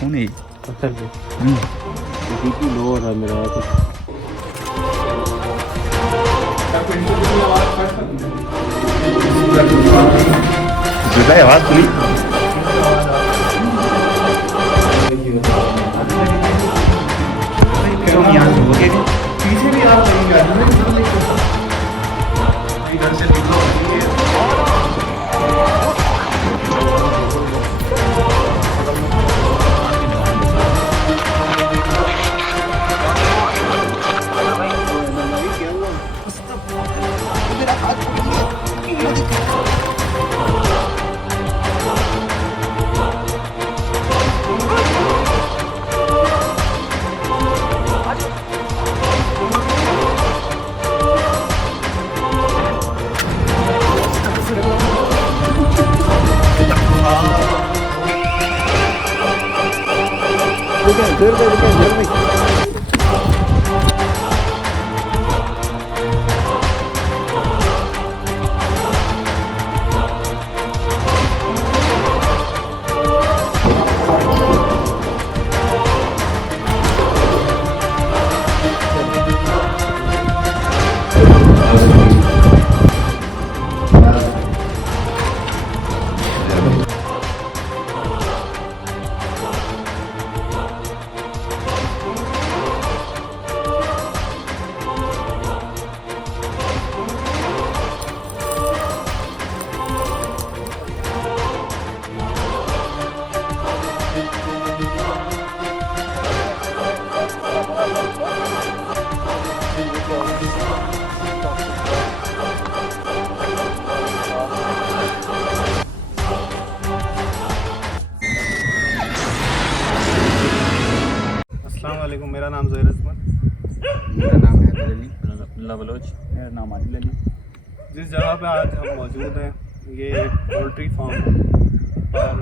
कौन है पत्थर पे? बीपी लो हो रहा है मेरा तो। आवाज सुनी यहाँ से होके पीछे भी आ रही है इधर से अस्सलामुअलैकुम। मेरा नाम ज़हर अज़मत। मेरा नाम है अब्दुल्ला बलोच। मेरा नाम आदिल अली। जिस जगह पे आज हम मौजूद हैं ये एक पोल्ट्री फार्म है और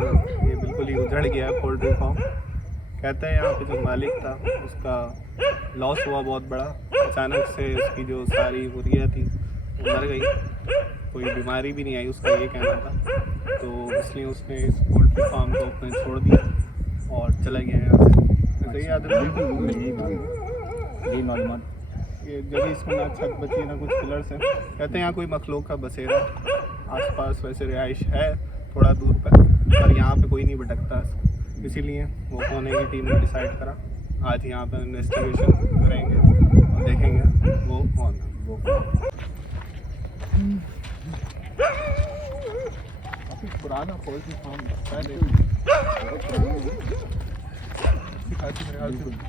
ये बिल्कुल ही उजड़ गया है पोल्ट्री फार्म। कहते हैं यहाँ पे जो मालिक था उसका लॉस हुआ बहुत बड़ा। अचानक से उसकी जो सारी मुर्गियाँ थी वो मर गई, कोई बीमारी भी नहीं आई उसका, ये कहना था। तो इसलिए उसने इस पोल्ट्री फार्म को अपने छोड़ दिया और चला गया यहाँ से। सही याद है यही मालूमात। ये जब इसमें ना छत बची ना कुछ पिलर्स हैं। कहते हैं यहाँ कोई मखलूक का बसेरा, आसपास वैसे रिहाइश है थोड़ा दूर पर, पर यहाँ पे कोई नहीं भटकता। इसीलिए वो होने की टीम ने डिसाइड करा आज यहाँ पे इन्वेस्टिगेशन करेंगे और देखेंगे वो कौन है। वो काफ़ी पुराना पोल्ट्री फार्म लगता है।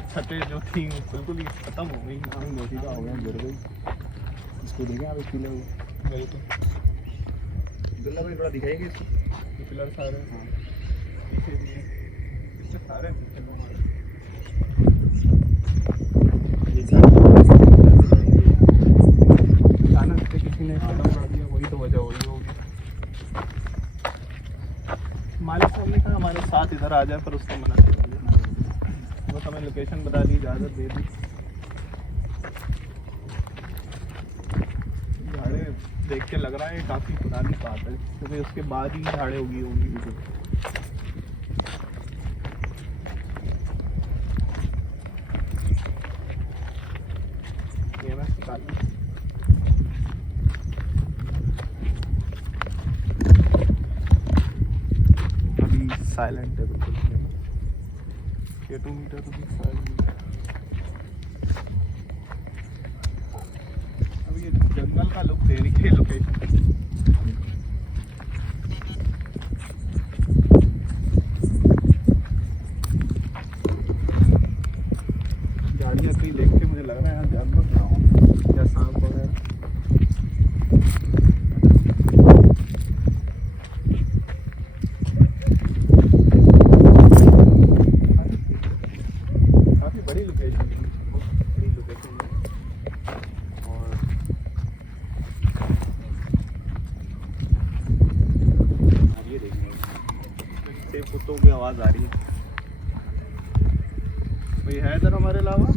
छतें जो थी बिल्कुल ही ख़त्म हो गई, मोसीदा हो गया, गिर गई। इसको देखें आप, एक पिलर गई तो अब्दुल्ला भाई थोड़ा दिखाएंगे इसको। पिलर सारे पीछे भी हैं, इससे सारे अचानक से किसी ने ख़त्म कर दिया, वही तो वजह वही होगी। मालिक साहब ने कहा हमारे साथ इधर आ जाए, पर उसने मना कर दिया। बस हमें लोकेशन बता दी, इजाज़त दे दी। झाड़े देख के लग रहा है काफ़ी पुरानी बात है, क्योंकि उसके बाद ही झाड़े उगी होंगी। ये मैं निकाल अभी साइलेंट है बिल्कुल। ये 2 मीटर तो अब ये जंगल का लुक दे रही है लोकेशन। गाड़ियाँ कहीं देख के मुझे लग रहा है यहाँ जानवर ना हो या सांप वगैरह। कुत्तों की आवाज़ आ रही है। कोई है इधर हमारे अलावा?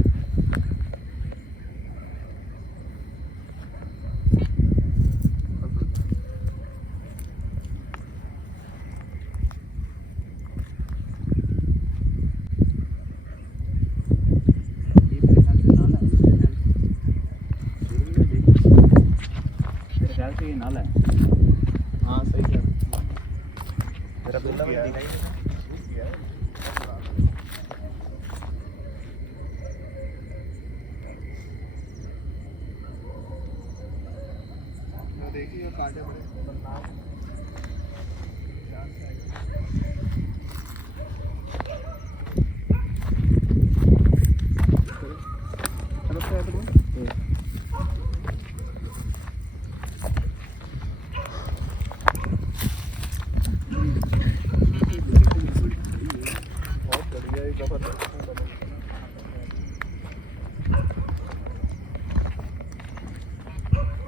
नाला है। हाँ सही है। मेरा बिल्ला में दिखाई देखिए कांटे बड़े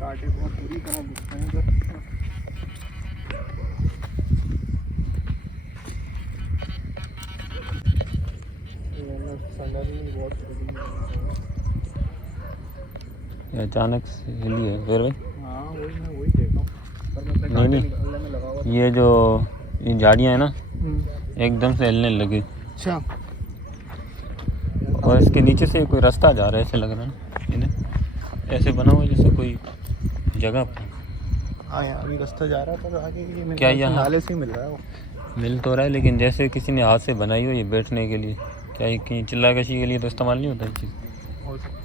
कांटे बहुत पूरी तरह दिखते हैं इधर। अचानक से हिली है फिर भाई। हाँ वही मैं वही देख रहा हूँ, पर मैं अपने नहीं, कांटे नहीं। निकालने में लगा हुआ था। ये जो ये झाड़ियाँ हैं ना एकदम से हिलने लगी अच्छा और इसके नीचे से कोई रास्ता जा रहा है ऐसे लग रहा है ना, इन्हें ऐसे बना हुआ है जैसे कोई जगह पर। हाँ यहाँ अभी रास्ता जा रहा है पर आगे ये मेरे क्या ख्याल से यहाँ- नाले से ही मिल रहा है वो। मिल तो रहा है लेकिन जैसे किसी ने हाथ से बनाई हो ये बैठने के लिए, क्या ये कहीं चिल्ला कशी के लिए तो इस्तेमाल नहीं होता ये चीज़। हो सकता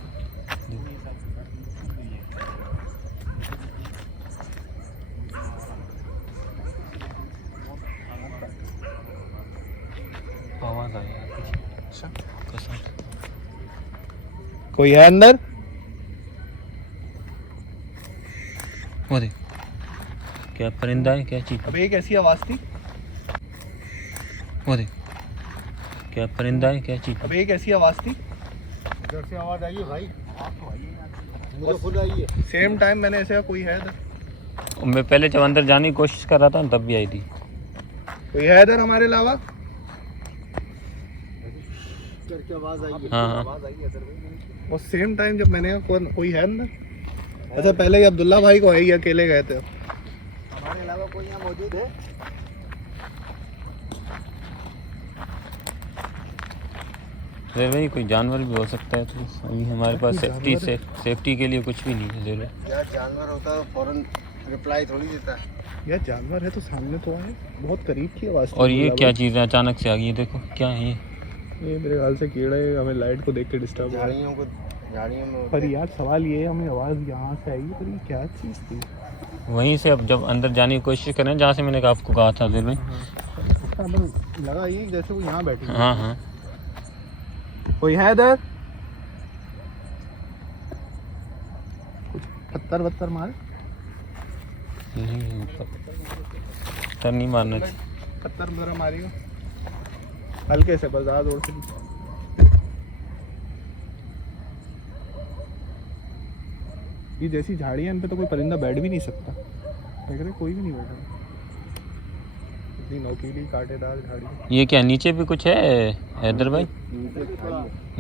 आवाज़ आ रही है पीछे। अच्छा कसम। कोई है अंदर? वो देख क्या परिंदा है क्या चीज़। अबे ये कैसी आवाज़ थी? वो देख क्या परिंदा है क्या चीज़। अबे ये कैसी आवाज़ थी? इधर से आवाज़ आई है भाई, आप तो आइए, मुझे खुद आई है। सेम टाइम मैंने ऐसे कोई है इधर? मैं पहले जब अंदर जाने की कोशिश कर रहा था तब भी आई थी। कोई है इधर हमारे अलावा? करके आवाज़ आई है। हाँ, हाँ। आवाज़ आई है इधर भाई। और सेम टाइम जब मैंने कोई है अंदर? अच्छा पहले ही अब्दुल्ला भाई को है ही अकेले गए थे। हमारे अलावा कोई यहाँ मौजूद है? अरे भाई कोई जानवर भी हो सकता है तो अभी हमारे पास कोई सेफ्टी के लिए कुछ भी नहीं है जरूर। यार जानवर होता है फौरन रिप्लाई थोड़ी देता है। यार जानवर है तो सामने तो आए, बहुत करीब की आवाज़ थी। और ये अब्दुल्ला क्या भाई। चीज़ है अचानक से आ गई है, देखो क्या है ये। ये मेरे ख्याल से कीड़े हमें लाइट को देख के डिस्टर्ब हो रहे हैं। झाड़ियों में पर यार सवाल ये है हमें आवाज़ यहाँ से आई पर ये क्या चीज़ थी? वहीं से अब जब अंदर जाने की कोशिश करें जहाँ से मैंने आपको कहा था दिल में। इसका अंदर लगा ये जैसे वो यहाँ बैठी है। हाँ हाँ कोई है इधर? कुछ पत्थर वत्थर मार, नहीं पत्थर नहीं मारना चाहिए। पत्थर वगैरह मारियो हल्के से, बस ज़्यादा जोर से नहीं। ये जैसी झाड़ियाँ इन पे तो कोई परिंदा बैठ भी नहीं सकता। देख रहे कोई भी नहीं बैठा, इतनी नोकीली कांटेदार झाड़ी। ये क्या नीचे भी कुछ है हैदर भाई?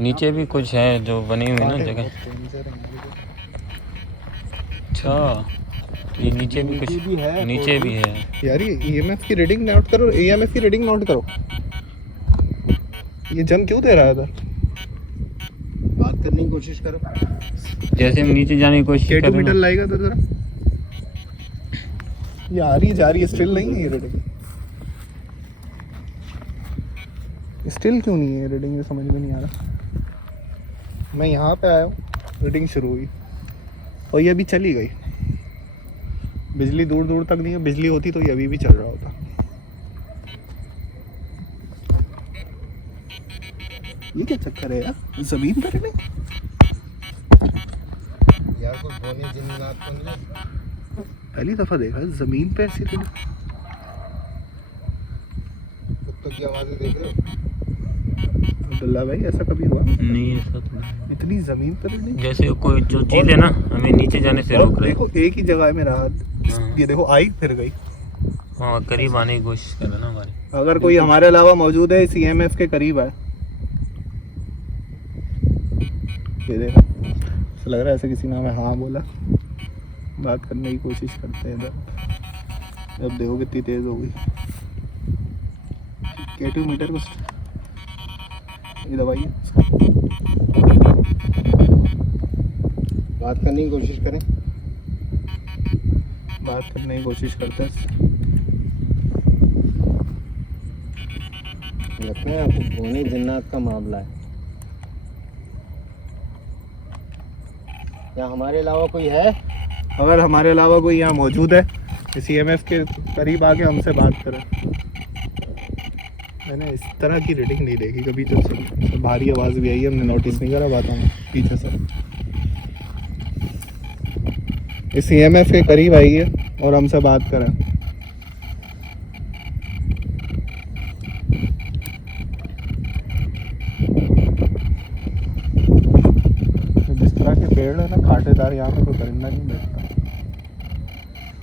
नीचे भी कुछ है जो बनी हुई है ना जगह। अच्छा तो ये नीचे भी कुछ है, नीचे भी है। यार ये EMF की रीडिंग नोट करो, AMF की रीडिंग नोट करो। ये जम क्यों दे रहा है इधर? बात करने की कोशिश करो। जैसे हम नीचे जाने की कोशिश कर K2 रहे मीटर हैं ना, लाएगा इधर जरा। ये आ रही जा रही है, स्टिल नहीं है ये रीडिंग। स्टिल क्यों नहीं है रीडिंग, ये समझ में नहीं आ रहा। मैं यहाँ पे आया हूँ, रीडिंग शुरू हुई और ये अभी चली गई। बिजली दूर दूर तक नहीं है, बिजली होती तो ये अभी भी चल रहा होता। ये क्या चक्कर है यार, जमीन पर रीडिंग? यार कोई बोनी जिन्नात तो नहीं है? पहली दफा देखा है जमीन पे ऐसी रीडिंग। कुत्तों की आवाज़ें देख रहे हो? अब्दुल्ला भाई ऐसा कभी हुआ? नहीं ऐसा तो नहीं। इतनी जमीन पर रीडिंग? जैसे कोई जो चीज़ है ना हमें नीचे जाने से रोक और रही है। देखो एक ही जगह है मेरा हाथ, हाँ। ये देखो आई फिर गई। हाँ करीब आने की कोशिश कर रहे हैं ना हमारे। अगर कोई हमारे अलावा मौजूद है इस EMF के करीब है, ये देखो ऐसा लग रहा है ऐसे किसी ने हमें हाँ बोला। बात करने की कोशिश करते हैं इधर, अब देखो कितनी तेज हो गई। K2 मीटर को ये दबाइए, बात करने की कोशिश करें। बात करने की कोशिश करते हैं। लगता है आपको भोनी जिन्नात का मामला है। क्या हमारे अलावा कोई है? अगर हमारे अलावा कोई यहाँ मौजूद है, इस EMF के करीब आके हमसे बात करें। मैंने इस तरह की रीडिंग नहीं देखी कभी, तो भारी आवाज़ भी आई है, हमने नोटिस नहीं करा बातों में पीछे से। इस EMF के करीब आइए और हमसे बात करें। जिस तरह के पेड़ है ना कांटेदार, यहाँ पे कोई परिंदा नहीं बैठता।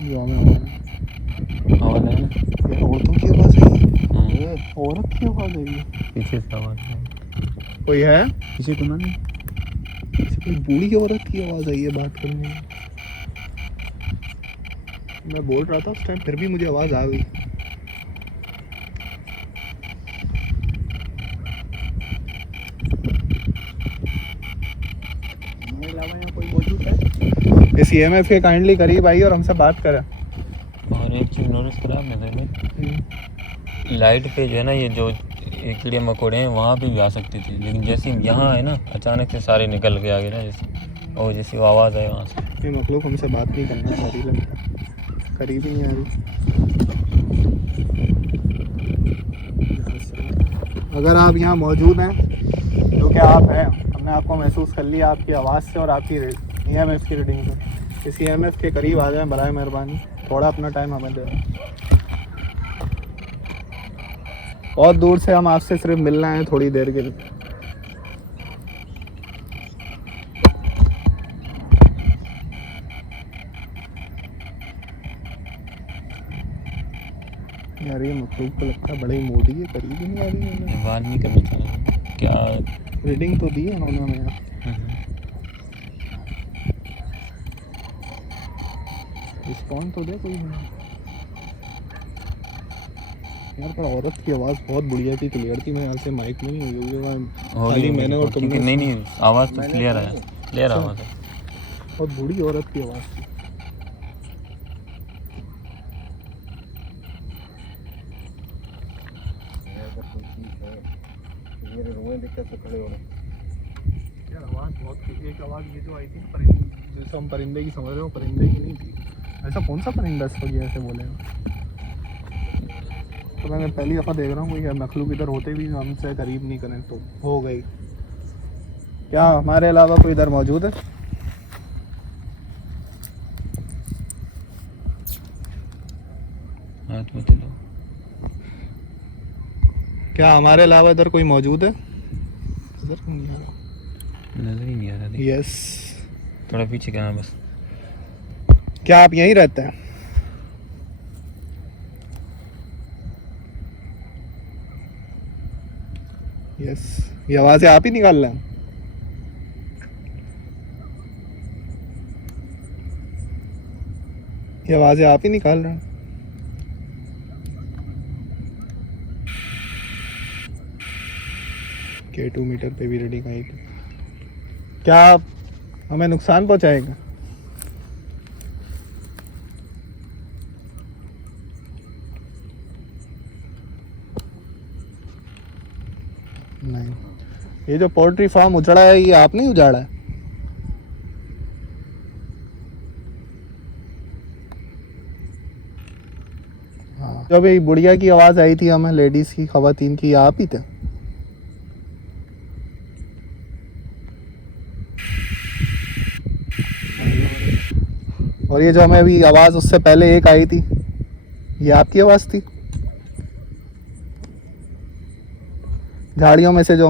ये हमें आवाज़ है ना, ये औरतों की आवाज़ है, हाँ, औरत की आवाज़ है। पीछे से आवाज़ है। कोई है? पीछे तो नहीं। किसी कोई बूढ़ी औरत की आवाज़ आई है बात करने में। मैं बोल रहा था उस टाइम, फिर भी मुझे आवाज़ आ गई। हमारे अलावा यहाँ कोई मौजूद है? इस EMF के काइंडली करीब आइए और हमसे बात करें। और एक चीज़ नोटिस करा आपने पहले, लाइट पे जो है ना ये जो ये कीड़े मकोड़े हैं वहाँ पे भी आ सकते थे, लेकिन जैसे यहाँ है ना अचानक से सारे निकल के आ गए ना, जैसे और जैसे वो आवाज़ आए वहाँ से। ये मखलूक हमसे बात नहीं करना चाह रही, लगता है करीब ही नहीं आ रही। अगर आप यहाँ मौजूद हैं, तो क्या आप हैं? हमने आपको महसूस कर लिया आपकी आवाज़ से और आपकी EMF की रीडिंग से। इस EMF के करीब आ जाएं बराए मेहरबानी, थोड़ा अपना टाइम हमें दें। बहुत दूर से हम आपसे सिर्फ मिलना है थोड़ी देर के लिए। यार ये मखलूक को लगता है बड़े ही मोटी है, करीब ही नहीं आ रही है। बात नहीं करना चाह रहा क्या। रीडिंग तो दी है उन्होंने हमें यहाँ। रिस्पॉन्ड तो दे कोई नहीं यार। पर औरत की आवाज़ बहुत बढ़िया थी, क्लियर थी। मैं यहाँ से माइक में नहीं हुई, खाली मैंने और तुमने। नहीं नहीं, आवाज़ तो क्लियर है, क्लियर आवाज़ है। बहुत बूढ़ी औरत की आवाज़ थी। मेरे रोए देख कैसे खड़े हो रहे हैं। यार आवाज़ बहुत थी। एक आवाज़ ये जो आई थी परिंदे, जैसे हम परिंदे की समझ रहे हो, परिंदे की नहीं थी। ऐसा कौन सा परिंदा इस वक्त ऐसे बोले? तो मैं पहली दफ़ा देख रहा हूँ कोई मखलूक इधर होते भी हमसे करीब नहीं करें तो हो गई। क्या हमारे अलावा कोई इधर मौजूद है? हाथ में चलो। क्या हमारे अलावा इधर कोई मौजूद है? इधर क्यों नहीं आ रहा? नजर ही नहीं आ रहा। यस। थोड़ा पीछे क्या बस। क्या आप यहीं रहते हैं? यस। ये आवाज़ें आप ही निकाल रहे हैं? ये आवाज़ें आप ही निकाल रहे हैं? K2 मीटर पे भी रीडिंग आई थी। क्या आप हमें नुकसान पहुंचाएंगे? नहीं। ये जो पोल्ट्री फार्म उजड़ा है, ये आप नहीं उजाड़ा है? हाँ। जब ये बुढ़िया की आवाज़ आई थी हमें, लेडीज़ की, खवातीन की, आप ही थे? और ये जो हमें अभी आवाज़ उससे पहले एक आई थी, ये आपकी आवाज़ थी? झाड़ियों में से जो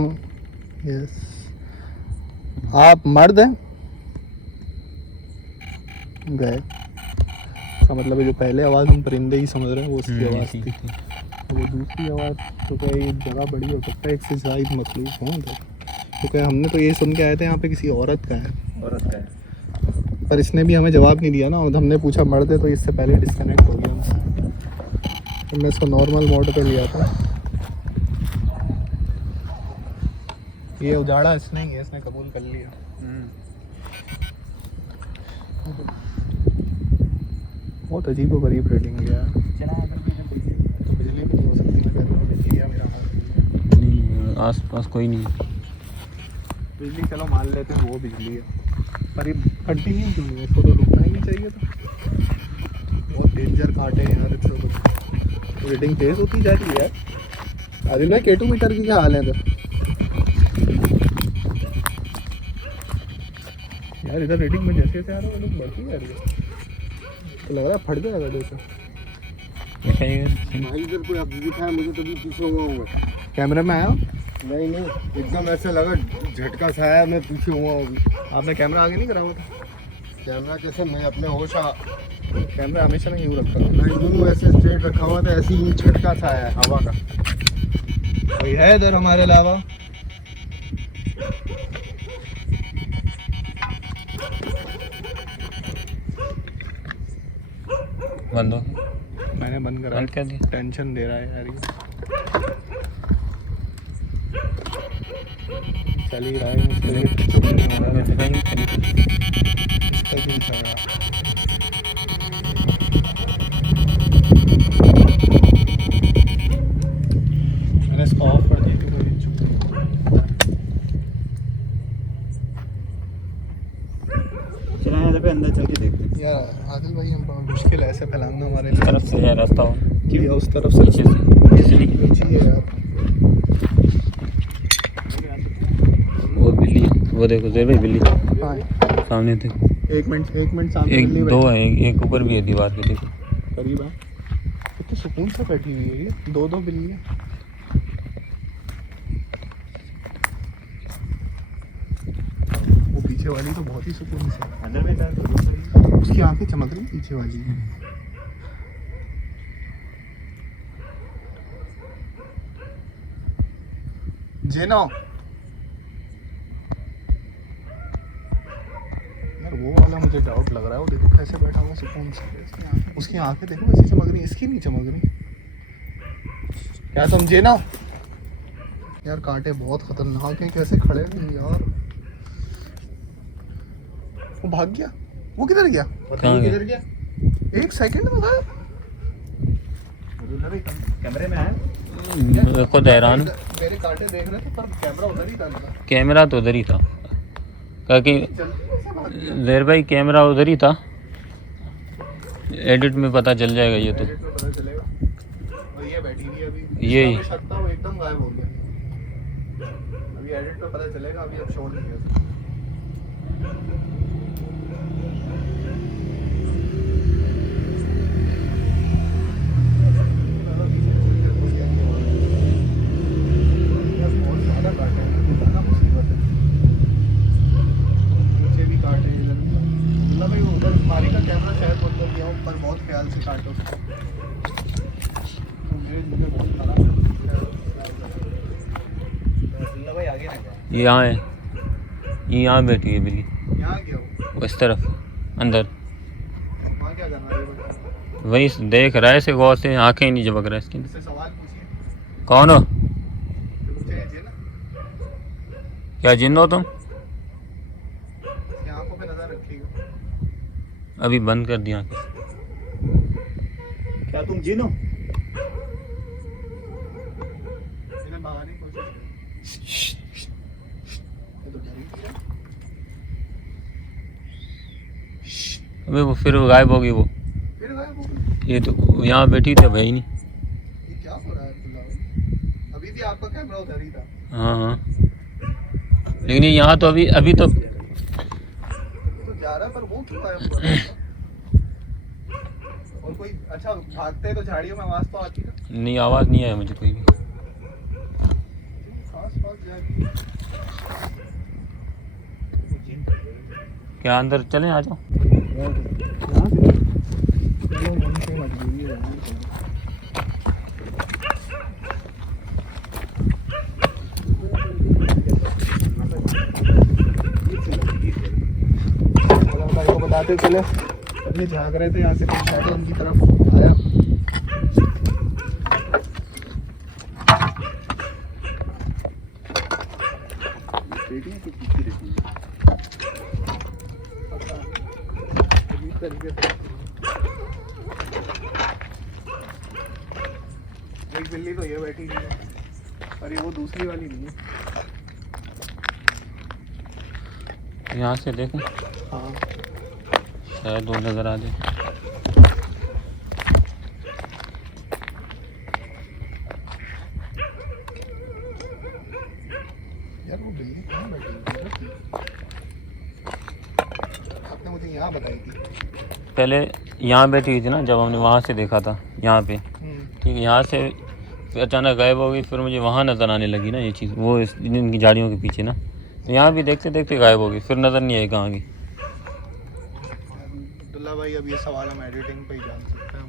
यस। आप मर्द हैं? गए। इसका मतलब है जो पहले आवाज़ हम परिंदे ही समझ रहे हैं वो उसकी आवाज़ थी। वो दूसरी आवाज़ तो क्या ये जगह बड़ी हो सकता है, एक से ज़ायद मखलूक हों तो क्या? हमने तो ये सुन के आए थे यहाँ पे किसी औरत का है। औरत का है। पर इसने भी हमें जवाब नहीं दिया ना, और हमने पूछा मर्द है तो इससे पहले डिस्कनेक्ट हो गया हमसे। हमने इसको नॉर्मल मोड पे लिया था। ये उजाड़ा इसने ही है, इसने कबूल कर लिया। बहुत अजीब व गरीब रेटिंग गया है। बिजली भी हो सकती है, बिजली है मेरा हाथ। नहीं आस पास कोई नहीं है। बिजली चलो मान लेते हैं वो बिजली है, पर ये कंटिन्यू क्यों नहीं है? इसको तो रुकना ही नहीं चाहिए था। बहुत डेंजर काटे हैं यार इसको तो। रेटिंग तेज होती जा रही है। आदिल भाई K2 मीटर की क्या हाल है इधर? यार इधर रेटिंग में जैसे जैसे आ रहा है वो लोग बढ़ती जा रही है, तो लग रहा है फट जाएगा जैसे। भाई इधर कोई अब दिखाया मुझे, तभी पीछे हुआ हूँ मैं। कैमरे में आया? नहीं नहीं, एकदम ऐसे लगा झटका सा आया, मैं पीछे हुआ हूँ अभी। आपने कैमरा आगे नहीं करा हुआ था? कैमरा कैसे, मैं अपने होश कैमरा हमेशा नहीं यूँ रखा। मैं यूँ ऐसे स्ट्रेट रखा हुआ था, ऐसे ही झटका सा आया हवा का। कोई है इधर हमारे अलावा? बंद हो मैंने बंद करा। बंद कर दिया। टेंशन दे रहा है यार ये। चल ही रहा है इसके लिए चुप नहीं हो रहा है। इसका दिल कर रहा है। मैंने इसको ऑफ कर दिया कि कोई चुप नहीं हो रहा है। चला यहाँ पे अंदर चल के देखते हैं। यार आदिल भाई हम बहुत मुश्किल है ऐसे फैलाना हमारे इस लिए। तरफ से है रास्ता हो जी उस तरफ से पीछे से ऐसे नहीं। पीछे ही है यार। वो बिल्ली है, वो देखो ज़ेर भाई बिल्ली हाँ सामने देखो। एक मिनट सामने एक बिल्ली दो बैठी है, एक ऊपर भी है दीवार पे देखो। करीब है। तो सुकून से बैठी हुई है ये, दो बिल्ली है। वो पीछे वाली तो बहुत ही सुकून से है। अंदर बैठा है तो उसकी आंखें चमक रही पीछे वाली। जेनो यार वो वाला मुझे डाउट लग रहा है। वो देखो कैसे बैठा हुआ सुकून से। उसकी आंखें देखो कैसे चमक रही, इसकी नहीं चमक रही। क्या समझे ना यार? कांटे बहुत खतरनाक हैं। कैसे खड़े हैं यार? वो भाग गया। वो किधर गया? कहाँ गया? किधर गया? एक सेकंड में गायब। कैमरे में आया। खुद हैरान। मेरे कांटे देख रहे थे पर कैमरा उधर ही था इनका। कैमरा तो उधर ही था, क्योंकि जल्दी कैसे भाग गया? ज़ेर भाई कैमरा उधर ही था। एडिट में पता चल जाएगा ये तो। एडिट में पता चलेगा। और ये बैठी हुई है अभी। यही। इसका भी शक था, वो एकदम गायब हो गया। अभी एडिट में पता चलेगा। अभी अब छोड़ दिया। बहुत ज़्यादा काटे हैं, कितना मुसीबत है। नीचे भी काटे इधर भी। मतलब भाई उधर हमारी का कैमरा शायद बंद किया हो, पर बहुत ख्याल से काटो। मुझे बहुत खराब भाई आगे नहीं ये यहाँ है, ये यहाँ बैठी है बिल्ली। यहाँ गया हो? वो इस तरफ अंदर वहाँ क्या करना है ये बताओ? वही देख रहा है, ऐसे गौर से आंखें ही नहीं झपक रहा है इसकी। इससे सवाल पूछिए। कौन हो? मुझे ये ना क्या जिन्न हो तुम? इसकी आंखों पे नजर रखिएगा। अभी बंद कर दिया आंखें। क्या तुम जिन हो? इन्हें भगाने की कोशिश करो। ये तो डरी थी यार। अबे वो फिर गायब होगी वो। फिर गायब हो गई। ये तो यहाँ बैठी थी, भाई नहीं। ये क्या हो रहा है अब्दुल्ला भाई? अभी भी आपका कैमरा उधर ही था। हाँ हाँ, लेकिन ये यहाँ तो अभी तो तो जा रहा है, पर वो क्यों गायब हुआ है? और कोई अच्छा भागते तो झाड़ियों में आवाज तो आती ना। नहीं, आवाज़ नहीं आया मुझे कोई भी। आस पास जाके क्या अंदर चलें, आ जाओ। बताते चले अभी झाँक रहे थे यहाँ से कुछ शैडो उनकी तरफ आया। अजीब तरीके से एक बिल्ली तो ये बैठी हुई है, पर ये वो दूसरी वाली नहीं है। यहाँ से देखो, हाँ शायद वो नज़र आ जाए। यार वो बिल्ली कहाँ बैठी हुई है? आपने मुझे यहाँ बताई थी। पहले यहाँ बैठी हुई थी ना, जब हमने वहाँ से देखा था यहाँ पे, ठीक है, यहाँ से फिर अचानक गायब हो गई। फिर मुझे वहाँ नज़र आने लगी ना ये चीज़, वो इनकी झाड़ियों के पीछे ना, तो यहाँ भी देखते देखते गायब हो गई, फिर नज़र नहीं आई कहाँ की। अब्दुल्ला भाई, अब ये सवाल हम एडिटिंग पे ही जान सकते हैं।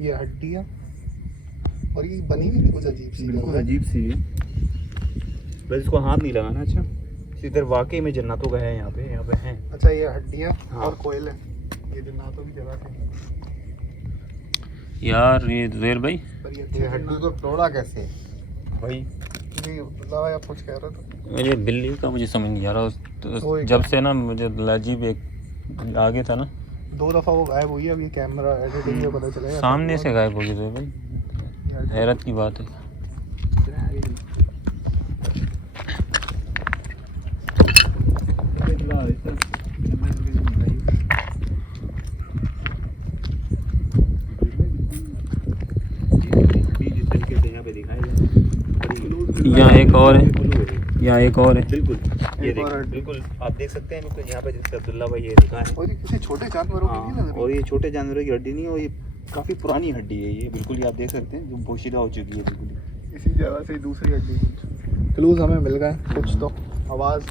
ये हड्डियाँ और ये बनी हुई भी कुछ अजीब सी बिल्कुल है। अजीब सी है, बस इसको हाथ नहीं लगाना। अच्छा, इधर वाकई में जन्नतों का है, यहाँ पे हैं। अच्छा, ये हड्डियाँ हाँ। और कोयले, ये जन्नातों की जगह से। यार ये ज़ुहैर भाई, पर ये हड्डी को तोड़ा कैसे भाई? नहीं, अब्दुल्ला भाई आप कुछ कह रहे थे। मुझे बिल्ली का मुझे समझ नहीं आ रहा। वो जब से ना मुझे अजीब एक आगे था ना, 2 दफ़ा वो गायब हुई है। अब ये कैमरा एडिटिंग में पता चलेगा। सामने से गायब हो गई ज़ुहैर भाई, हैरत की बात है। यहाँ एक और है, यहाँ एक और है। बिल्कुल, ये एक और देखिए, हड्डी। बिल्कुल आप देख सकते हैं बिल्कुल यहाँ पे, जैसे अब्दुल्ला भाई ये दिखा है। और ये किसी छोटे जानवरों की नहीं लग रही। और ये छोटे जानवरों की हड्डी नहीं, और ये काफ़ी पुरानी हड्डी है ये, बिल्कुल ये आप देख सकते हैं, जो पोशीदा हो चुकी है बिल्कुल। इसी जगह से दूसरी हड्डी कुछ क्लूज हमें मिल गए कुछ तो। आवाज़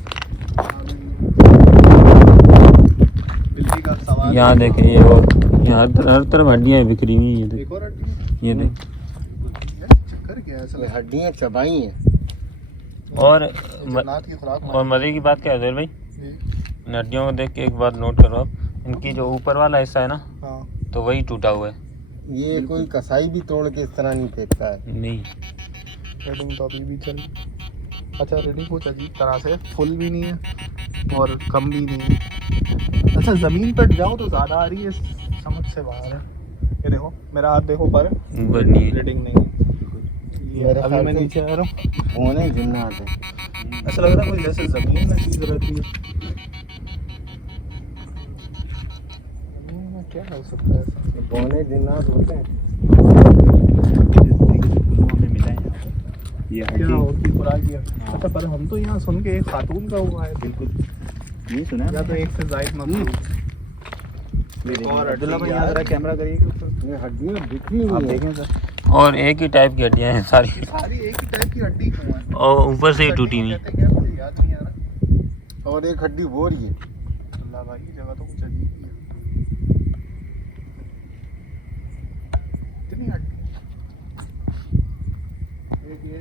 बिल्ली का सवाल। यहाँ देखे, ये वो यहाँ हर तरफ हड्डियाँ बिखरी हुई हैं। ये देख, एक और हड्डी। ये देख। यार चक्कर क्या है असल हड्डियाँ चबाई हैं। और जन्नत की खुराक और मज़े की बात क्या है ज़ुहैर भाई, जी। इन हड्डियों को देख के एक बात नोट करो आप, इनकी जो ऊपर वाला हिस्सा है ना, हाँ, तो वही टूटा हुआ है। ये कोई कसाई भी तोड़ के इस तरह नहीं फेंकता है। नहीं, रेडिंग तो अभी भी चल। अच्छा, रेडिंग कुछ अजीब तरह से फुल भी नहीं है और कम भी नहीं है। अच्छा, ज़मीन पर जाओ तो ज़्यादा आ रही है, समझ से बाहर है। ये देखो मेरा हाथ देखो, पर ऊपर नहीं है। रेडिंग नहीं है। ये मेरे अभी ख्याल मैं से- नीचे आ रहा हूँ, होने जिन्नात है। ऐसा लग रहा है कोई जैसे ज़मीन में चीज़ रहती है। ज़मीन में क्या हो सकता है ऐसा? बोने जिन्नात होते हैं। ये क्या होती खुराक ये? अच्छा, पर हम तो यहाँ सुन के एक खातून का हुआ है। बिल्कुल नहीं सुना या तो एक से जायद मत और अब्दुल्ला भाई यहाँ जरा कैमरा करिए, ये हड्डियाँ बिखरी आप हुई हैं। देखें सर, और एक ही टाइप की हड्डियाँ हैं सारी, सारी एक ही टाइप की हड्डी क्यों है? और ऊपर से ही टूटी हुई। कहते क्या, मुझे याद नहीं आ रहा। और एक हड्डी वो रही है। अल्लाह भाई, ये जगह तो कुछ अजीब ही है। कितनी हड्डी? एक ये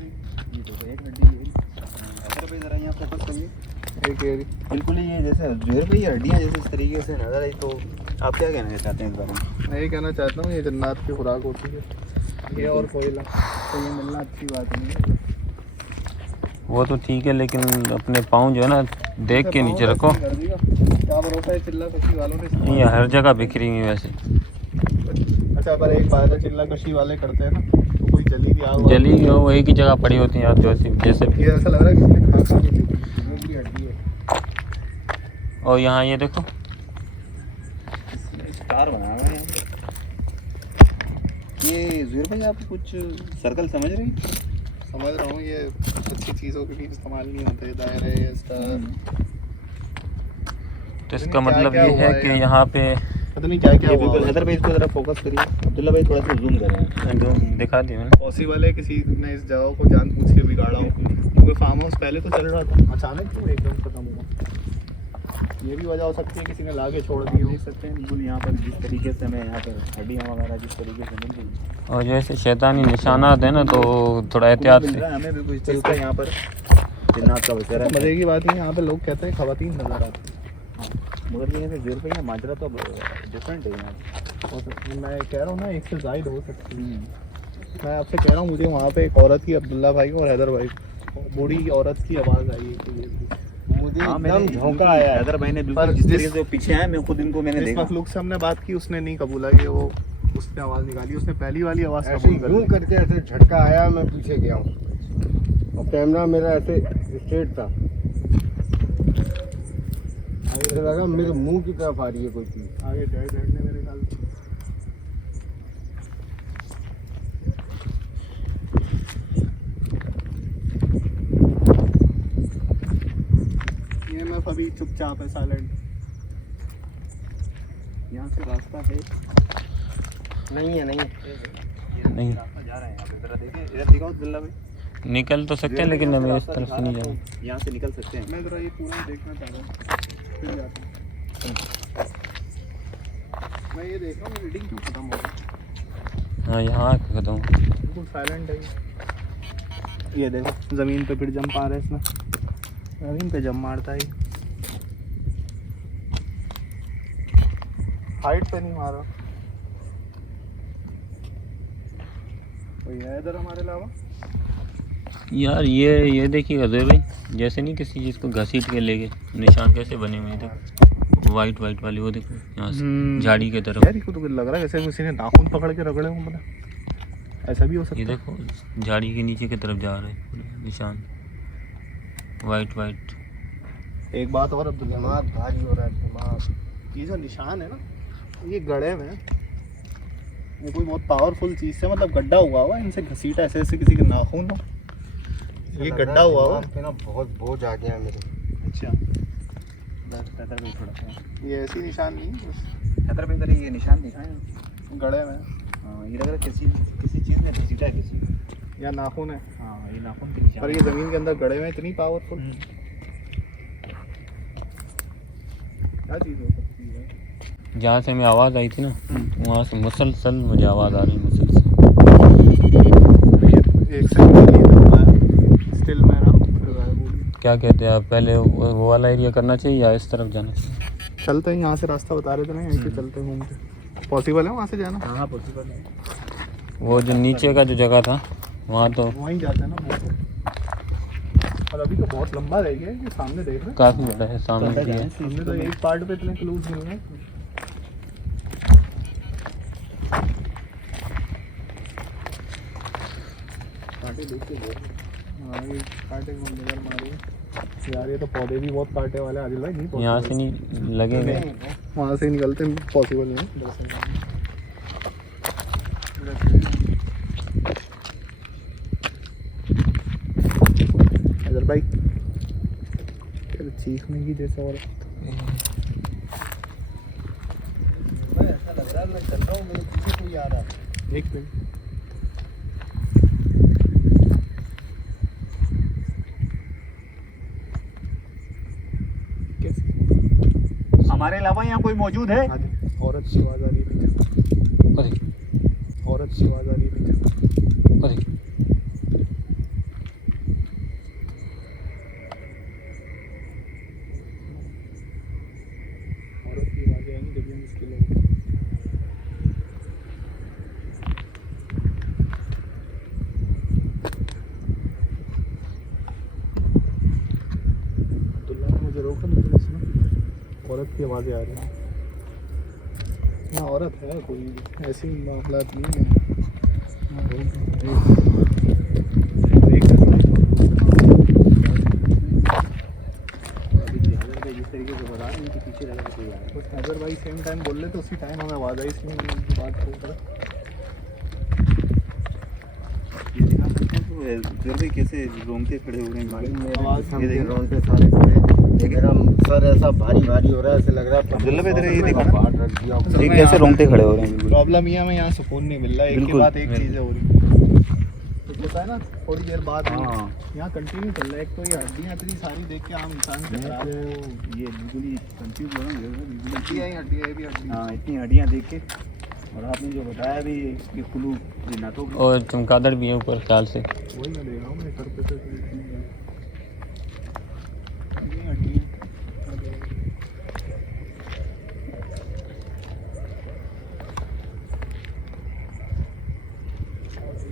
ये तो एक हड्डी है। अगर भाई जरा यहाँ फोकस करिए। एक ये बिल्कुल ये जैसे ज़ुहैर भाई हड्डियाँ जैसे इस तरीके से नजर आई, तो आप क्या कहना चाहते हैं इस बारे में? मैं ये कहना चाहता हूँ, ये जन्नत की खुराक होती है ये, और कोयला तो ये मिलना अच्छी बात नहीं है। वो तो ठीक है, लेकिन अपने पाँव जो है ना देख के नीचे रखो। कर दिया, क्या भरोसा है चिल्ला कशी वालों ने। ये हर जगह बिखरी हुई वैसे। अच्छा, पर एक बात है, चिल्ला कशी वाले करते हैं ना, तो कोई जली भी आग जली हुई हो, वो एक ही जगह पड़ी होती हैं, आप जैसे ये ऐसा लग रहा है कि इसने खा के चुकी है। हड्डी है। और यहाँ ये देखो, स्टार बना हुआ है यहाँ पे। ये ज़ुहैर भाई आप कुछ सर्कल समझ रहे हैं? समझ रहा हूँ, ये अच्छी चीज़ों के लिए इस्तेमाल नहीं होते, दायरे स्टार। तो इसका मतलब ये है कि यहाँ पे पता नहीं क्या क्या ये हुआ बिल्कुल होगा। हैदर भाई इसको जरा फोकस करिए। अब्दुल्ला भाई थोड़ा सा जूम करें। जो दिखा दी मैंने। पॉसिबल है किसी ने इस जगह को जानबूझ के बिगाड़ा हो, क्योंकि फार्म हाउस पहले तो चल रहा था, अचानक क्यों एकदम खत्म हुआ? ये भी वजह हो सकती है किसी ने लाके छोड़ दी हो। देख सकते हैं बिल्कुल यहाँ पर जिस तरीके से हमें यहाँ पर हड्डियाँ वगैरह जिस तरीके से मिल रही हैं। और जैसे शैतानी निशानात है ना, तो थोड़ा एहतियात मिल से। रहा है हमें बिल्कुल इस तरीके यहाँ पर जिन्नात का बसेरा है। मजे की बात नहीं, यहाँ पे लोग कहते हैं खवातीन नजर आती हैं। मगर ये है ज़ुहैर भाई माजरा तो डिफरेंट है यहाँ। हो सकती है, मैं कह रहा हूँ ना, एक से जायद हो सकती है। मैं आपसे कह रहा हूँ, मुझे वहाँ पे एक औरत की, अब्दुल्ला भाई और हैदर भाई, बूढ़ी औरत की आवाज़ आई है कि मुझे हाँ, एकदम मैंने झोंका आया है। हैदर भाई ने पर बिल्कुल जिस जिस- तरीके से वो पीछे आए, मैं खुद इनको मैंने जिस देखा। मखलूक से हमने बात की उसने नहीं कबूला कि वो उसने आवाज़ निकाली, उसने पहली वाली आवाज़ ऐसे कबूल कर यूं ली। करके ऐसे झटका आया, मैं पीछे गया हूँ और कैमरा मेरा ऐसे स्ट्रेट था, मुझे लगा मेरे मुंह की तरफ आ रही है कोई चीज। आगे डेड ने मेरे ख्याल से। ये मैं अभी चुपचाप है, साइलेंट। यहाँ से रास्ता है, नहीं है, नहीं है। नहीं रास्ता जा रहा है यहाँ पे, जरा देखिए इधर दिखाओ जिल्ला भाई। निकल तो सकते हैं लेकिन हमें इस तरफ से नहीं जाना। यहाँ से निकल सकते हैं। मैं ज़रा ये पूरा देखना चाह रहा हूँ, फिर जाता हूँ। मैं ये देख रहा हूँ रीडिंग क्यों खत्म हो गई, हाँ यहाँ आके खत्म। बिल्कुल साइलेंट है ये देखो ज़मीन पे फिर जंप आ रहा है इसमें, ज़मीन पे जंप मारता है ये। हाइट पे नहीं मारा। कोई है इधर हमारे अलावा? यार ये देखिएगा जोर भाई, जैसे नहीं किसी चीज़ को घसीट के ले गए, निशान कैसे बने हुए हैं देखो, वाइट वाइट वाली वो देखो यहाँ से झाड़ी के तरफ। यार इसको तो लग रहा है जैसे किसी ने नाखून पकड़ के रगड़े हों, मतलब ऐसा भी हो सकता ये है। देखो झाड़ी के नीचे की तरफ जा रहे हैं पूरे निशान, वाइट वाइट। एक बात और अब्दुल्ला, दिमाग भारी हो रहा है, दिमाग। ये जो निशान है ना, ये गड्ढे में ये कोई बहुत पावरफुल चीज़ से मतलब गड्ढा हुआ हुआ है, इनसे घसीटा ऐसे ऐसे किसी के नाखून हो, ये गड्ढा हुआ हुआ दिमाग पे ना बहुत बोझ आ गया है मेरे। अच्छा हैदर भाई थोड़ा सा, ये ऐसी निशान नहीं है, बस हैदर भाई इधर ये निशान दिखाएं। गड्ढे में हाँ, ये लग रहा है किसी चीज़ ने घसीटा है किसी को। या नाखून है, हाँ, ये नाखून के निशान। पर ये ज़मीन के अंदर गड्ढे में इतनी पावरफुल क्या चीज़ हो सकती है? जहाँ से हमें आवाज़ आई थी ना, वहाँ से मुसलसल मुझे आवाज़ आ रही है, मुसलसल। एक सेकंड स्टिल में रहा, फिर गायब हो गई। क्या कहते हैं आप, पहले वो वाला एरिया करना चाहिए या इस तरफ जाना चाहिए? चलते हैं, यहाँ से रास्ता बता रहे थे ना, यहीं से चलते हैं घूमते। पॉसिबल है वहाँ से जाना? हाँ पॉसिबल है। वो जो नीचे का जो जगह था वहाँ तो वहीं जाते हैं ना घूम के। और अभी तो बहुत लंबा रह गया है, ये सामने देख रहे हैं, काफ़ी बड़ा है, सामने भी है। हमने तो एक पार्ट पे इतने क्लूज मिल रहे हैं। कांटे देख के बोल, हाँ ये कांटे को नजर मारी यार, ये तो पौधे भी बहुत कांटे वाले हैं आदिल भाई, नहीं यहाँ possible। से नहीं लगेंगे। वहाँ से निकलते पॉसिबल नहीं है। अजर भाई क्या चीखने की जैसा और ऐसा लग रहा है मैं चल रहा हूँ, मेरे पीछे कोई आ रहा है। एक मिनट, हमारे अलावा यहाँ कोई मौजूद है? औरत की आवाज़ आ रही है पीछे, औरत की आवाज़ आ रही है पीछे। औरत की आवाज़ें आएंगी जब ये मुश्किल है। अब्दुल्ला ने मुझे रोका नहीं, इसमें औरत की आवाज़ें आ रही हैं। यहाँ औरत है कोई, ऐसी मामलात नहीं है। जिस तरीके से बता रहे हैं कि पीछे लगा कोई आ रहा कुछ हैदर भाई सेम टाइम बोल रहे थे, उसी टाइम हमें आवाज़ आई, इसलिए उनकी बात कर रहा। है। ये दिखा सकते हैं तो जोर भाई कैसे रोंगटे खड़े हो रहे हैं भाई। आवाज़ ये देखो। रोंगटे सारे खड़े, मेरा सर ऐसा भारी भारी हो रहा है, ऐसे लग रहा है अब्दुल्ला भाई इधर ये देखो ना। पार्ट रख दिया हो। ये कैसे रोंगटे खड़े हो रहे हैं बिल्कुल। प्रॉब्लम ये हमें यहाँ सुकून नहीं मिल रहा है, एक के बिल्कुल, बाद एक चीज़ें हो रही हैं। तो होता है ना थोड़ी देर बाद हाँ। यहाँ कंटिन्यू चल रहा है। एक तो ये हड्डियाँ इतनी सारी देख के आम इंसान से खराब है। ये बिल्कुल ही कंफ्यूज हो रहा हूँ बिल्कुल। हड्डियाँ ही हड्डियाँ, ये भी हड्डियाँ। हाँ, इतनी हड्डियाँ देख के, और आपने जो बताया भी ये कुलू ये नाटों की। और चमगादड़ भी है ऊपर ख्याल से। वही मैं देख रहा हूँ, मैं सर पे से ये हड्डियाँ।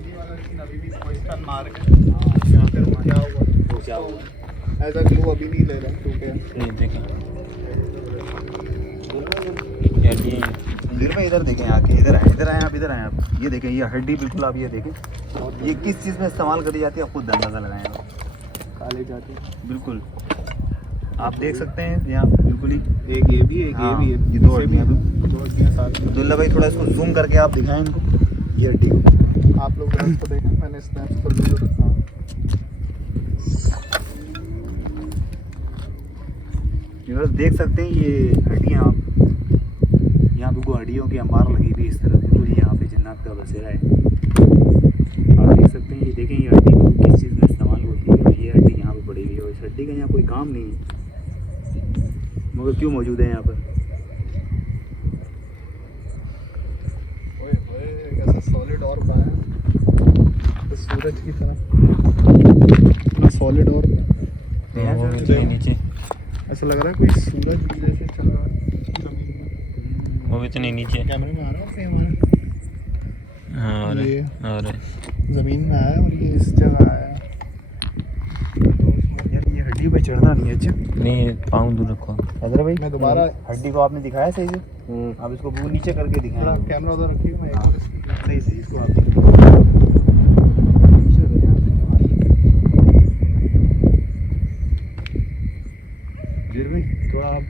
ये वाला लेकिन अभी भी क्वेश्चन मार्क है। या फिर क्या हुआ? क्या हुआ? ऐसा क्लू अभी नहीं ले रहा क्योंकि नहीं देखा ये हड्डी है। फिर में इधर देखें आके, इधर आए आप, इधर आए आप, ये देखें ये हड्डी बिल्कुल आप ये देखें, ये किस चीज़ में इस्तेमाल करी जाती है आप खुद अंदाज़ा लगाएं आप। काले जाते बिल्कुल आप देख सकते हैं यहाँ बिल्कुल ही एक ये भी एक हाँ, ये भी है, ये दो इसे भी हड्डियाँ दो हड्डियाँ साथ में। अब्दुल्ला भाई थोड़ा इसको जूम करके आप दिखाएं इनको, ये हड्डी को। आप लोग इसको देखें, मैंने स्नैप्स पर वीडियो रखा है। व्यूअर्स देख सकते हैं ये हड्डियाँ आप यहाँ बिल्कुल हड्डियों की अंबार लगी हुई इस तरह बिल्कुल यहाँ पे जन्नत का बसेरा है। आप देख सकते हैं ये देखें ये हड्डी को किस चीज़ में इस्तेमाल होती है और ये हड्डी यहाँ पे पड़ी हुई है और इस हड्डी का यहाँ कोई काम नहीं है मगर क्यों मौजूद है यहाँ पर। ओए ओए ऐसा सॉलिड और पाया तो सूरज की तरह इतना सॉलिड और वो भी तो नीचे, ऐसा लग रहा है कोई सूरज जैसे चल रहा है जमीन में। वो भी तो नहीं नीचे। कैमरे में आ रहा है हमारा, हाँ आ रहा ये। है, आ रहा है। जमीन में आया और ये इस जगह आया। यार ये हड्डी पे चढ़ना नहीं है। अच्छा नहीं पाँव दूर रखो। हैदर भाई मैं दोबारा हड्डी को आपने दिखाया सही से, आप इसको बिल्कुल नीचे करके थोड़ा दिखाएं कैमरा उधर रखिए, मैं एक हाँ। बार इसको- सही से इसको आप जीर भाई थोड़ा आप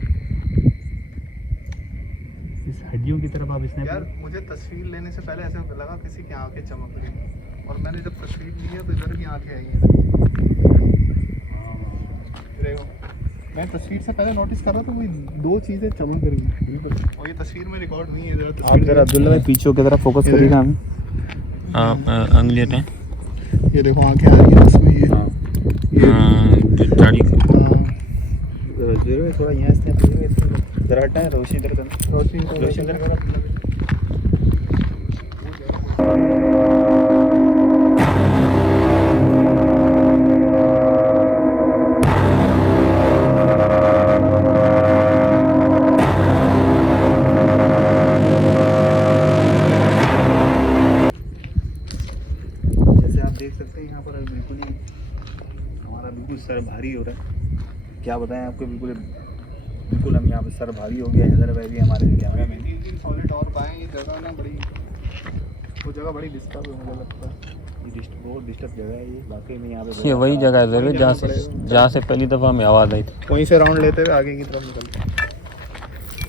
इस हड्डियों की तरफ आप इसने यार मुझे तस्वीर लेने से पहले ऐसे लगा किसी की आंखें चमक रही हैं और मैंने जब तस्वीर ली है तो इधर भी आंखें आई हैं। देखो मैं तस्वीर से पहले नोटिस कर रहा था, वही दो चीज़ें चमक रही हैं और ये तस्वीर में रिकॉर्ड हुई है। जरा आप जरा अब्दुल्ला भाई पीछे की तरफ फोकस करिएगा हमें। आप अंगली हटाएं। ये देखो आंखें आ रही हैं इसमें, ये हाँ दाढ़ी को जीर भाई थोड़ा यहाँ से जरा हटाएं रोशनी इधर करना। रोशनी रोशनी इधर जैसे आप देख सकते हैं यहाँ पर बिल्कुल ही हमारा बिल्कुल सर भारी हो रहा है। क्या बताएं आपको, बिल्कुल हम यहाँ पर सर भारी हो गया। हैदर भाई भी हमारे कैमरा मैन तीन सॉलिड और पाए। ये जगह ना बड़ी, वो जगह बड़ी डिस्टर्ब है मुझे लगता है। बहुत डिस्टर्ब जगह है ये वाकई में। यहाँ पे ये वही जगह है ज़रूर जहाँ से पहली दफ़ा हमें आवाज़ आई थी। वहीं से राउंड लेते हुए आगे की तरफ निकलते।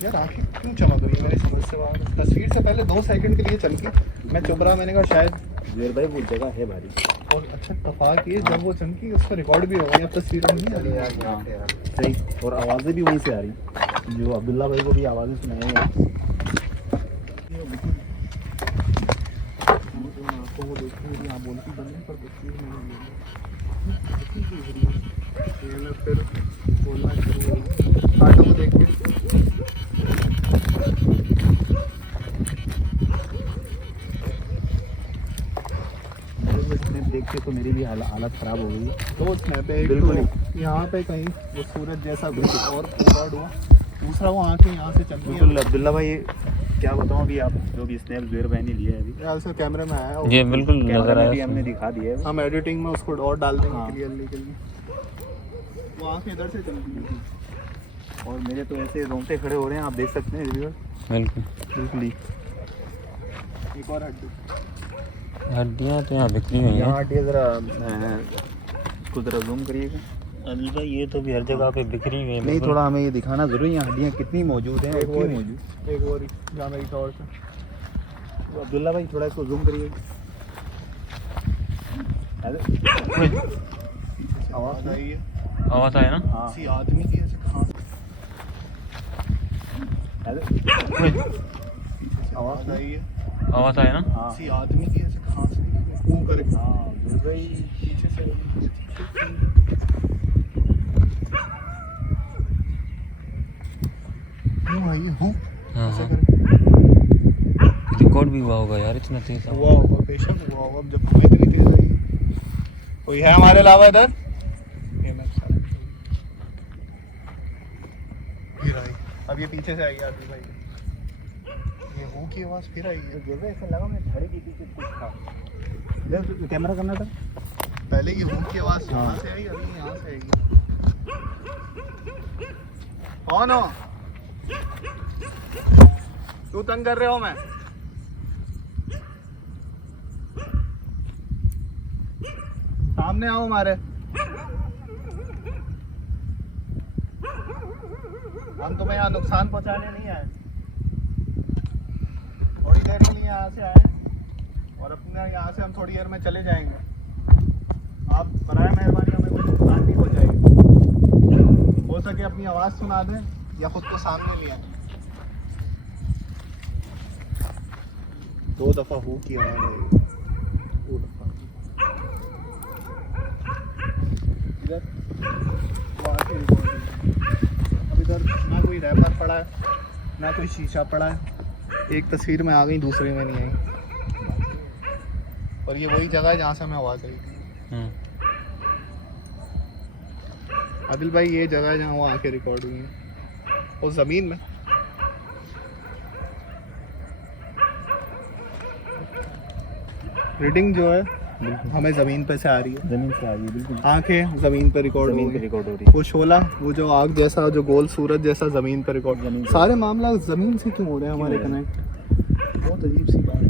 यार आंखें क्यों चमक रही है मेरी समझ से बाहर। तस्वीर से पहले 2 सेकंड के लिए चमकी, मैं चुप रहा, मैंने कहा शायद। जीर भाई वो जगह है भारी। और अच्छा इत्तेफाक ये जब वो चमकी उसका रिकॉर्ड भी हो गया, तस्वीर में नहीं आ रही है। हाँ सही, और आवाज़ें भी वहीं से आ रही जो अब्दुल्ला भाई को भी आवाज़ें सुनाई हैं। आपको वो देखने मेरी आप बोलती बंद है पर तस्वीर में नहीं है। ये मैं फिर बोलना शुरू हो गया। काटो को देख के देख के तो मेरी भी हालत ख़राब हो गई। दो स्नैप है, एक बिल्कुल तो यहाँ पे कहीं वो सूरज जैसा बिल्कुल और रिकॉर्ड हुआ, दूसरा वो आंखें यहाँ से चमकी हैं। बिल्कुल अब्दुल्ला भाई क्या बताऊँ अभी आप जो भी स्नैप ज़ुहैर भाई ने लिया है अभी यार से कैमरे में आया ये बिल्कुल कैमरा नज़र में भी आया। हमने दिखा दिया है। हम एडिटिंग में उसको और डाल देंगे हाँ। क्लियरली के लिए। वो आंखें इधर से चमकी। और मेरे तो ऐसे रोंगटे खड़े हो रहे हैं, आप देख सकते हैं रिव्यूअर। बिल्कुल बिल्कुल ही एक और हड्डी, हड्डियाँ तो यहाँ बिखरी हुई हैं। यहाँ हटिए ज़रा, इसको ज़रा जूम करिएगा। अली भाई ये तो भी हर जगह पे बिखरी हुई है। नहीं बिल्कुल। थोड़ा हमें ये दिखाना ज़रूरी है यहाँ हड्डियाँ कितनी मौजूद हैं और एक क्यों और मौजूद। एक और जहाँ मेरी टॉर से तो अब्दुल्ला भाई थोड़ा इसको जूम करिए। आवाज़ आई है आवाज़ आया ना। हाँ किसी आदमी की ऐसे खांस आवाज़ आई है, आवाज़ आया ना। हाँ किसी आदमी की ऐसे खांस मुंह करके हाँ ज़ुहैर भाई पीछे से क्यों आई है? हूँ हाँ ऐसे हाँ करके रिकॉर्ड भी हुआ होगा यार इतना तेज हुआ होगा, बेशक हुआ होगा। अब जब हमें इतनी तेज आई, कोई है हमारे अलावा इधर? ये मैं सारा फिर आई, अब ये पीछे से आई आदमी भाई, ये हूँ की आवाज़ फिर आई है। ज़ुहैर भाई ऐसा लगा मैं घड़ी के पीछे कुछ था। ले कैमरा करना था। पहले ये हूँ की आवाज़ यहाँ हाँ। से आई, अभी यहाँ से आएगी। कौन हो? तू तंग कर रहे हो? मैं सामने आओ हमारे। हम तुम्हें यहाँ नुकसान पहुंचाने नहीं आए, थोड़ी देर के लिए यहाँ से आए और अपने यहाँ से हम थोड़ी देर में चले जाएंगे। आप बराए मेहरबानी हमें कोई नुकसान नहीं पहुंचाएंगे। हो सके अपनी आवाज़ सुना दें या खुद को सामने ले आए। 2 दफ़ा हु की आवाज़ आई, 2 दफ़ा। इधर वहाँ की रिकॉर्डिंग। अब इधर ना कोई रैपर पड़ा है ना कोई शीशा पड़ा है। एक तस्वीर में आ गई, दूसरे में नहीं आई। और ये वही जगह है जहाँ से हमें आवाज़ आई। आदिल भाई ये जगह है जहाँ वो आके रिकॉर्ड हुई है, उस ज़मीन में। रीडिंग जो है हमें ज़मीन पे से आ रही है, जमीन से आ गई बिल्कुल, आंखें ज़मीन पे रिकॉर्ड हो जमीन पे रही रिकॉर्ड हो रही है। वो शोला, वो जो आग जैसा, जो गोल सूरज जैसा ज़मीन पे रिकॉर्ड। जमीन पे। सारे मामला ज़मीन से क्यों हो रहे हैं हमारे क्यों हो कनेक्ट? बहुत अजीब सी बात है।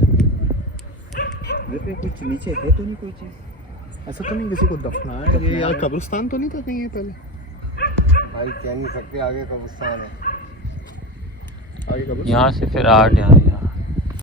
पे कुछ नीचे है तो नहीं कोई चीज़? ऐसा तो नहीं किसी को दफना है? ये यार कब्रिस्तान तो नहीं था कहीं ये पहले? भाई कह नहीं सकते, आगे कब्रिस्तान है। आगे कब्रिस्तान यहाँ से फिर 8 यहाँ